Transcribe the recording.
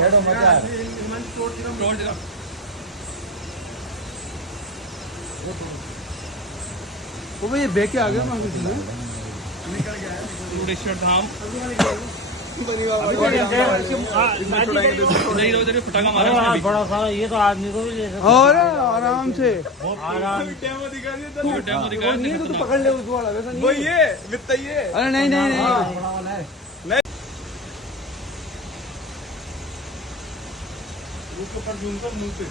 छेड़ो मजा वो भाई ये बेके आ गया वहाँ से मुरुडेश्वर धाम फटाका मारा बड़ा सारा ये तो आदमी को भी ले सकते और आराम से आराम नहीं तो पकड़ ले उस वाला वैसा नहीं वो ये वित्त ये अरे नहीं नहीं नहीं उसको पर मुंह से